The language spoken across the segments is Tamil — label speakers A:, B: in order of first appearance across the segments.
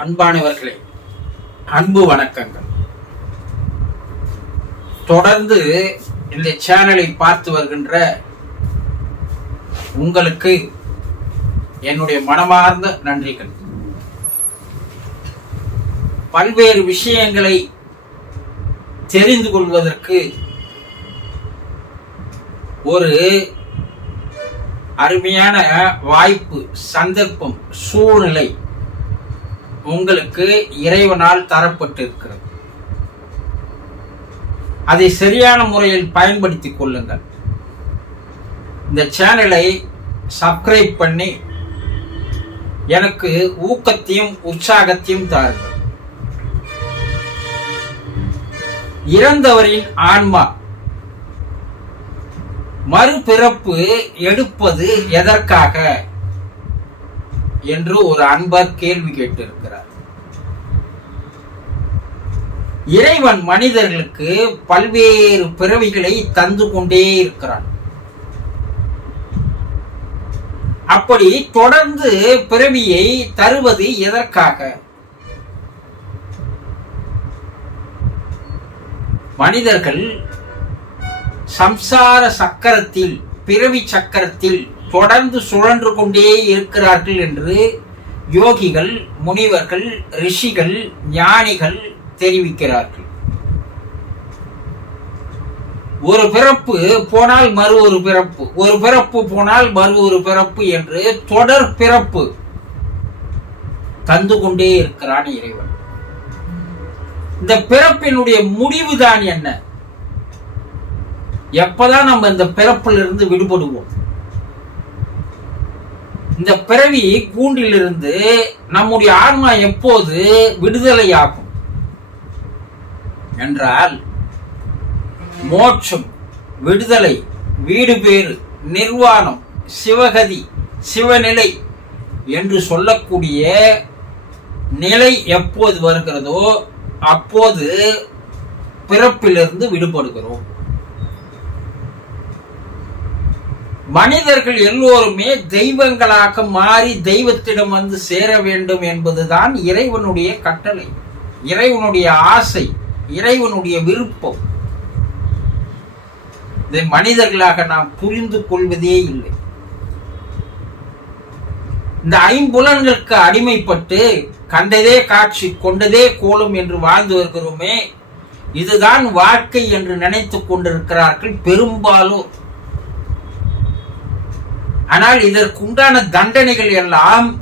A: அன்பானவர்களே அன்பு வணக்கங்கள். தொடர்ந்து இந்த சேனலை பார்த்து வருகின்ற உங்களுக்கு என்னுடைய மனமார்ந்த நன்றிகள். பல்வேறு விஷயங்களை தெரிந்து கொள்வதற்கு ஒரு அருமையான வாய்ப்பு சந்தர்ப்பம் சூழ்நிலை உங்களுக்கு இறைவனால் தரப்பட்டிருக்கிறது. அதை சரியான முறையில் பயன்படுத்திக் கொள்ளுங்கள். இந்த சேனலை சப்ஸ்கிரைப் பண்ணி எனக்கு ஊக்கத்தையும் உற்சாகத்தையும் தாருங்கள். இறந்தவரின் ஆன்மா. மறுபிறப்பு எடுப்பது எதற்காக? என்று ஒரு அன்பர் கேள்வி கேட்டிருக்கிறார். இறைவன் மனிதர்களுக்கு பல்வேறு பிறவிகளை தந்து கொண்டே இருக்கிறான். அப்படி தொடர்ந்து பிறவியை தருவது எதற்காக? மனிதர்கள் சம்சார சக்கரத்தில் பிறவி சக்கரத்தில் தொடர்ந்து சுழன்று கொண்டே இருக்கிறார்கள் என்று யோகிகள் முனிவர்கள் ரிஷிகள் ஞானிகள் தெரிவிக்கிறார்கள். ஒரு பிறப்பு போனால் மறு ஒரு பிறப்பு ஒரு பிறப்பு போனால் மறு ஒரு பிறப்பு என்று தொடர் பிறப்பு தந்து கொண்டே இருக்கிறான் இறைவன். இந்த பிறப்பினுடைய முடிவுதான் என்ன? எப்பதான் நம்ம இந்த பிறப்பிலிருந்து விடுபடுவோம்? இந்த பிறவி கூண்டிலிருந்து நம்முடைய ஆன்மா எப்போது விடுதலையாகும்? என்றால் மோட்சம் விடுதலை வீடு பேறு நிர்வாணம் சிவகதி சிவநிலை என்று சொல்லக்கூடிய நிலை எப்போது வருகிறதோ அப்போது பிறப்பிலிருந்து விடுபடுகிறோம். மனிதர்கள் எல்லோருமே தெய்வங்களாக மாறி தெய்வத்திடம் வந்து சேர வேண்டும் என்பதுதான் இறைவனுடைய கட்டளை இறைவனுடைய ஆசை இறைவனுடைய விருப்பம். இதை மனிதர்களாக நாம் புரிந்து கொள்வதே இல்லை. இந்த ஐம்புலன்களுக்கு அடிமைப்பட்டு கண்டதே காட்சி கொண்டதே கோலம் என்று வாழ்ந்து வருகிறோமே இதுதான் வாழ்க்கை என்று நினைத்துக் கொண்டிருக்கிறார்கள் பெரும்பாலும் ஆனால் இதற்குண்டான தண்டனைகள் எல்லாம்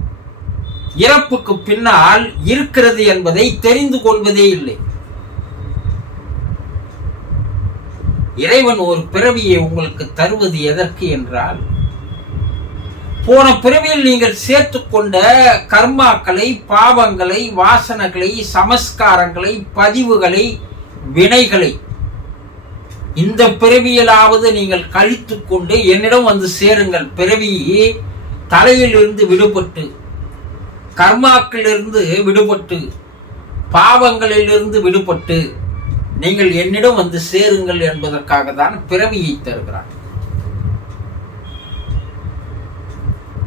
A: இறப்புக்கு பின்னால் இருக்கிறது என்பதை தெரிந்து கொள்வதே இல்லை. இறைவன் ஒரு பிறவியை உங்களுக்கு தருவது எதற்கு என்றால் போன பிறவியில் நீங்கள் சேர்த்து கொண்ட கர்மாக்களை பாவங்களை வாசனைகளை சமஸ்காரங்களை பதிவுகளை வினைகளை இந்த பிறவியிலாவது நீங்கள் கழித்து கொண்டு என்னிடம் வந்து சேருங்கள். பிறவி தலையிலிருந்து விடுபட்டு கர்மாக்களிலிருந்து விடுபட்டு பாவங்களிலிருந்து விடுபட்டு நீங்கள் என்னிடம் வந்து சேருங்கள் என்பதற்காக தான் பிறவியை தருகிறார்.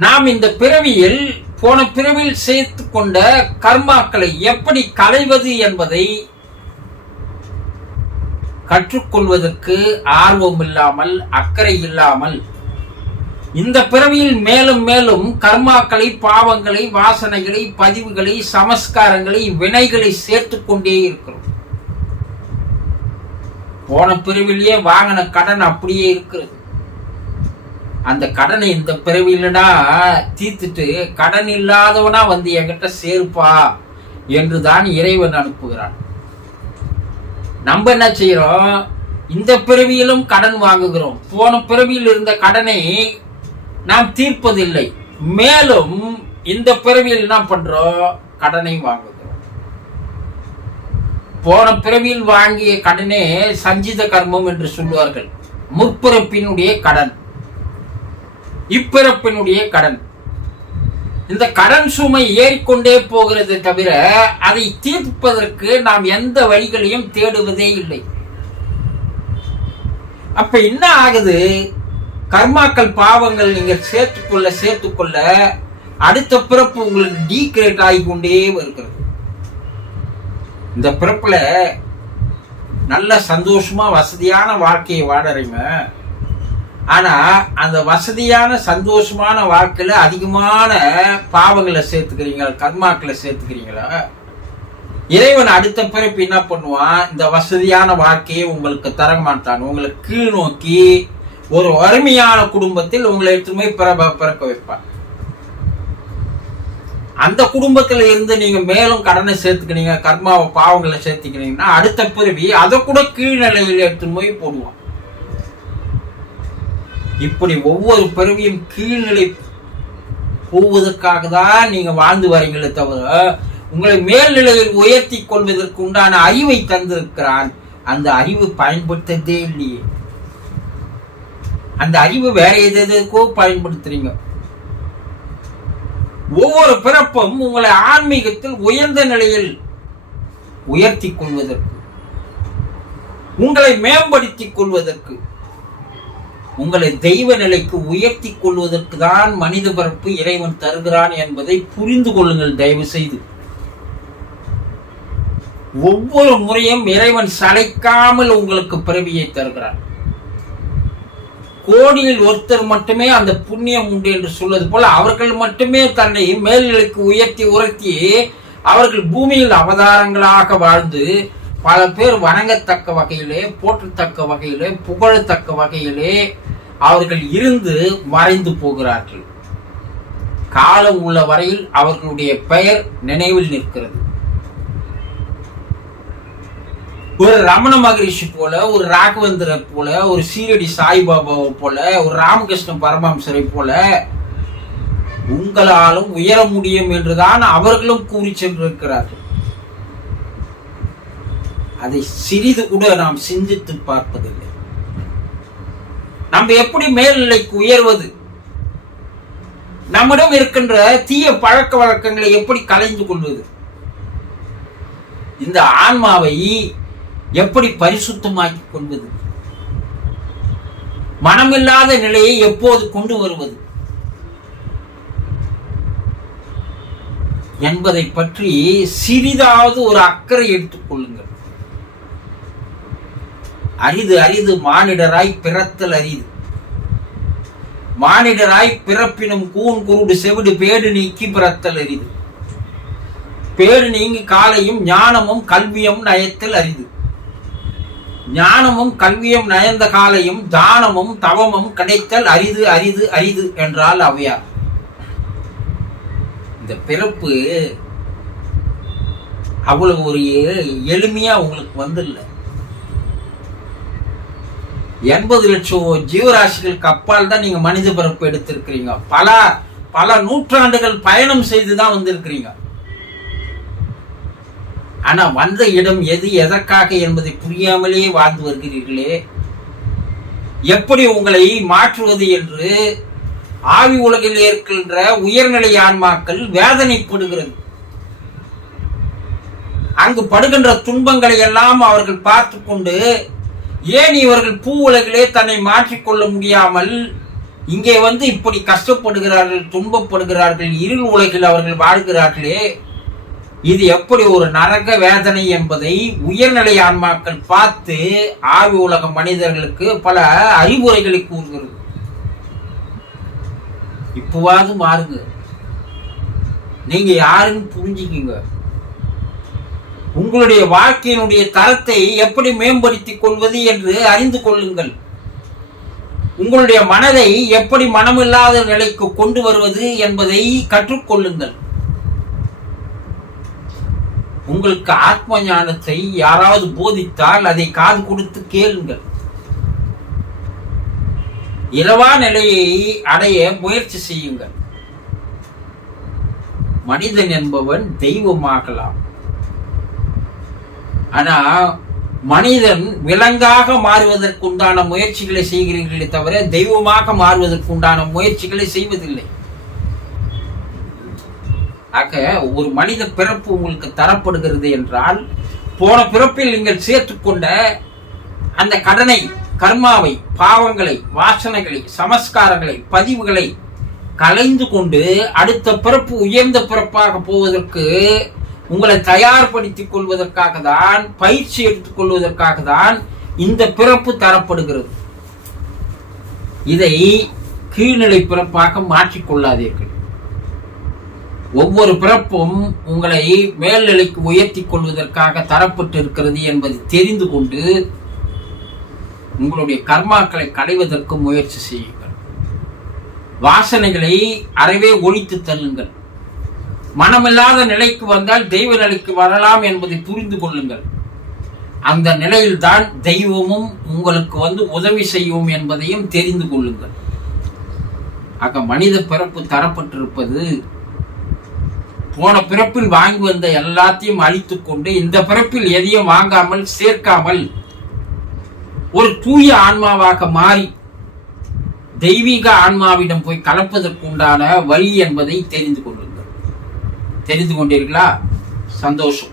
A: நாம் இந்த பிறவியில் போன பிறவியில் சேர்த்து கொண்ட கர்மாக்களை எப்படி களைவது என்பதை கற்றுக்கொள்வதற்கு ஆர்வம் இல்லாமல் அக்கறை இல்லாமல் இந்த பிறவியில் மேலும் மேலும் கர்மாக்களை பாவங்களை வாசனைகளை பதிவுகளை சமஸ்காரங்களை வினைகளை சேர்த்து கொண்டே இருக்கிறோம். போன பிறவிலேயே வாங்கின கடன் அப்படியே இருக்கிறது. அந்த கடனை இந்த பிறவிலனா தீர்த்துட்டு கடன் இல்லாதவனா வந்து என்கிட்ட சேருப்பா என்றுதான் இறைவன் அனுப்புகிறான். நம்ம என்ன செய்யறோம்? இந்த பிறவியிலும் கடன் வாங்குகிறோம். போன பிறவியில் இருந்த கடனை நாம் தீர்ப்பதில்லை. மேலும் இந்த பிறவியில் என்ன பண்றோம்? கடனை வாங்குகிறோம். போன பிறவியில் வாங்கிய கடனே சஞ்சித கர்மம் என்று சொல்லுவார்கள். முற்பிறப்பினுடைய கடன். இப்பிறப்பினுடைய கடன். இந்த கடன் சுமை ஏறிக்கொண்டே போகிறது தவிர அதை தீர்ப்பதற்கு நாம் எந்த வழிகளையும் தேடுவதே இல்லை. அப்ப என்ன ஆகுது? கர்மாக்கள் பாவங்கள் நீங்கள் சேர்த்துக்கொள்ள சேர்த்துக்கொள்ள அடுத்த பிறப்பு உங்களுக்கு டீக்ரேட் ஆகி கொண்டே வருகிறது. இந்த பிறப்புல நல்ல சந்தோஷமா வசதியான வாழ்க்கையை வாழறீங்க. ஆனா அந்த வசதியான சந்தோஷமான வாழ்க்கையில அதிகமான பாவங்களை சேர்த்துக்கிறீங்களா கர்மாக்களை சேர்த்துக்கிறீங்களா? இறைவன் அடுத்த பிறப்பு என்ன பண்ணுவான்? இந்த வசதியான வாழ்க்கையை உங்களுக்கு தர மாட்டான் உங்களை கீழ் நோக்கி ஒரு வறுமையான குடும்பத்தில் உங்களை எடுத்துமே பிறப்ப பிறக்க வைப்பான். அந்த குடும்பத்துல இருந்து நீங்க மேலும் கடனை சேர்த்துக்கினீங்க கர்மாவை பாவங்களை சேர்த்துக்கினீங்கன்னா அடுத்த பிறவி அதை கூட கீழ்நிலையில் எடுத்துன்னு போய் போடுவான். இப்படி ஒவ்வொரு பிறவியும் கீழ்நிலை போவதற்காக தான் நீங்க வாழ்ந்து வரீங்களே தவிர உங்களை மேல்நிலையில் உயர்த்தி கொள்வதற்கு உண்டான அறிவை தந்திருக்கிறான். அந்த அறிவு பயன்படுத்ததே இல்லையே. அந்த அறிவு வேற எது எதுக்கோ பயன்படுத்துறீங்க. ஒவ்வொரு பிறப்பும் உங்களை ஆன்மீகத்தில் உயர்ந்த நிலையில் உயர்த்தி கொள்வதற்கு உங்களை மேம்படுத்திக் கொள்வதற்கு உங்களை தெய்வ நிலைக்கு உயர்த்தி கொள்வதற்கு தான் மனித பிறப்பு இறைவன் தருகிறான் என்பதை புரிந்து கொள்ளுங்கள் தயவு செய்து ஒவ்வொரு முறையும் இறைவன் சளைக்காமல் உங்களுக்கு பிறவியை தருகிறான். கோடியில் ஒருத்தர் மட்டுமே அந்த புண்ணியம் உண்டு என்று சொல்வது போல அவர்கள் மட்டுமே தன்னை மேல்நிலைக்கு உயர்த்தி உயர்த்தி அவர்கள் பூமியில் அவதாரங்களாக வாழ்ந்து பல பேர் வணங்கத்தக்க வகையிலே போற்றத்தக்க வகையிலே புகழத்தக்க வகையிலே அவர்கள் இருந்து மறைந்து போகிறார்கள். காலம் உள்ள வரையில் அவர்களுடைய பெயர் நினைவில் நிற்கிறது. ஒரு ரமண மகரிஷி போல ஒரு ராகவேந்திர போல ஒரு சீரடி சாய்பாபாவை போல ஒரு ராமகிருஷ்ண பரமஹம்சரை போல உங்களாலும் உயர முடியும் என்றுதான் அவர்களும் கூறி சென்றிருக்கிறார்கள். அதை சிறிது கூட நாம் சிந்தித்து பார்ப்பதில்லை. நம்ம எப்படி மேல்நிலைக்கு உயர்வது? நம்மிடம் இருக்கின்ற தீய பழக்க வழக்கங்களை எப்படி கலைந்து கொள்வது? இந்த ஆன்மாவை எப்படி பரிசுத்தமாக்கி கொள்வது? மனமில்லாத நிலையை எப்போது கொண்டு வருவது? என்பதை பற்றி சிறிதாவது ஒரு அக்கறை எடுத்துக் கொள்ளுங்கள். அரிது அரிது மானிடராய் பிறத்தல் அரிது. மானிடராய் பிறப்பினும் கூன் குருடு செவிடு பேடு நீக்கி பிறத்தல் அரிது. பேடு நீங்கி காலையும் ஞானமும் கல்வியும் நயத்தில் அரிது. ஞானமும் கல்வியும் நயந்த காலையும் தானமும் தவமும் கிடைத்தல் அரிது அரிது அரிது என்றால் அவையார் இந்த பிறப்பு அவ்வளவு ஒரு எளிமையா உங்களுக்கு வந்துடல எண்பது லட்சம் ஜீவராசிகளுக்கு அப்பால் தான் நீங்க மனித பிறப்பு எடுத்திருக்கிறீங்க. பல பல நூற்றாண்டுகள் பயணம் செய்து தான் வந்திருக்கிறீங்க. ஆனா வந்த இடம் எது எதற்காக என்பதை புரியாமலே வாழ்ந்து வருகிறீர்களே. எப்படி உங்களை மாற்றுவது என்று ஆவி உலகில் இருக்கின்ற உயர்நிலை ஆன்மாக்கள் வேதனைப்படுகிறது. அங்கு படுகின்ற துன்பங்களை எல்லாம் அவர்கள் பார்த்து கொண்டு ஏன் இவர்கள் பூ உலகிலே தன்னை மாற்றிக்கொள்ள முடியாமல் இங்கே வந்து இப்படி கஷ்டப்படுகிறார்கள் துன்பப்படுகிறார்கள் இருள் உலகில் அவர்கள் வாழ்கிறார்களே? இது எப்படி ஒரு நரக வேதனை என்பதை உயர்நிலை ஆன்மாக்கள் பார்த்து ஆவி உலக மனிதர்களுக்கு பல அறிவுரைகளை கூறுகிறது. இப்போவாது மாறுங்க. நீங்க யாருன்னு புரிஞ்சுக்குங்க. உங்களுடைய வாழ்க்கையினுடைய தரத்தை எப்படி மேம்படுத்திக் கொள்வது என்று அறிந்து கொள்ளுங்கள். உங்களுடைய மனதை எப்படி மனமில்லாத நிலைக்கு கொண்டு வருவது என்பதை கற்றுக்கொள்ளுங்கள். உங்களுக்கு ஆத்ம ஞானத்தை யாராவது போதித்தால் அதை காது கொடுத்து கேளுங்கள். இலவா நிலையை அடைய முயற்சி செய்யுங்கள். மனிதன் என்பவன் தெய்வமாகலாம். ஆனா மனிதன் விலங்காக மாறுவதற்குண்டான முயற்சிகளை செய்கிறீர்களே தவிர தெய்வமாக மாறுவதற்குண்டான முயற்சிகளை செய்வதில்லை. ஆக ஒரு மனித பிறப்பு உங்களுக்கு தரப்படுகிறது என்றால் போன பிறப்பில் நீங்கள் சேர்த்துக்கொண்ட அந்த கடனை கர்மாவை பாவங்களை வாசனைகளை சமஸ்காரங்களை பதிவுகளை கலைந்து கொண்டு அடுத்த பிறப்பு உயர்ந்த பிறப்பாக போவதற்கு உங்களை தயார்படுத்திக் கொள்வதற்காக தான் பயிற்சி எடுத்துக் கொள்வதற்காக தான் இந்த பிறப்பு தரப்படுகிறது. இதை கீழ்நிலை பிறப்பாக மாற்றிக்கொள்ளாதீர்கள் ஒவ்வொரு பிறப்பும் உங்களை மேல்நிலைக்கு உயர்த்தி கொள்வதற்காக தரப்பட்டு இருக்கிறது என்பதை தெரிந்து கொண்டு உங்களுடைய கர்மாக்களை களைவதற்கு முயற்சி செய்யுங்கள். வாசனைகளை அறவே ஒழித்து தள்ளுங்கள். மனமில்லாத நிலைக்கு வந்தால் தெய்வ நிலைக்கு வரலாம் என்பதை புரிந்து கொள்ளுங்கள். அந்த நிலையில்தான் தெய்வமும் உங்களுக்கு வந்து உதவி செய்யும் என்பதையும் தெரிந்து கொள்ளுங்கள். ஆக மனித பிறப்பு தரப்பட்டிருப்பது போன பிறப்பில் வாங்கி வந்த எல்லாத்தையும் அழித்துக் கொண்டு இந்த பிறப்பில் எதையும் வாங்காமல் சேர்க்காமல் ஒரு தூய ஆன்மாவாக மாறி தெய்வீக ஆன்மாவிடம் போய் கலப்பதற்குண்டான வழி என்பதை தெரிந்து கொள்ளுங்கள். தெரிந்து கொண்டீர்களா? சந்தோஷம்.